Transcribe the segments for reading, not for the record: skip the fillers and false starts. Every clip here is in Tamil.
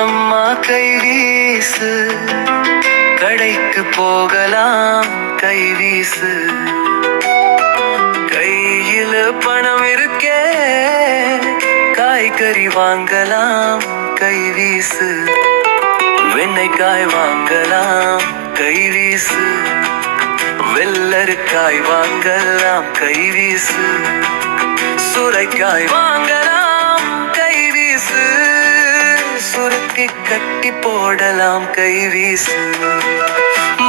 வீசம்மா கை வீசு, கடைக்கு போகலாம் கை வீசு. கையில பணம் இருக்கே, காய்கறி வாங்கலாம் கை வீசு. வெண்ணைக்காய் வாங்கலாம் கை வீசு, வெள்ளரிக்காய் வாங்கலாம் கை வீசு. சுரைக்காய் வாங்கலாம் கை வீசு, சுருக்கி கட்டி போடலாம் கை வீசு.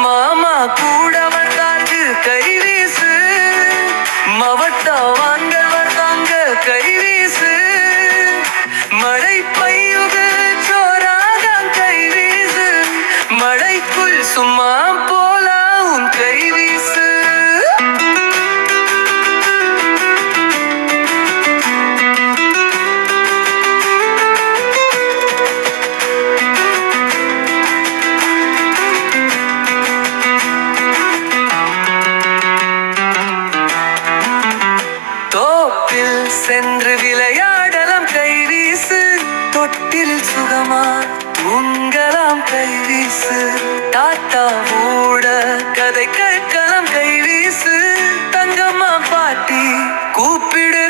மாமா கூட வந்தாச்சு கை வீசு, மவட்டா வாங்க வந்தாங்க கை வீசு. மழை பெய்யுது சோறாக கை வீசு, மழைக்குள் சும்மா போலாம் உன் கை வீசு. தோப்பில் சென்று விளையாடலாம் கை வீசு, தொட்டில் சுகமா உங்களாம் கை வீசு. தாத்தா கூட கதை கேட்கலாம் கை வீசு, தங்கம்மா பாட்டி கூப்பிடு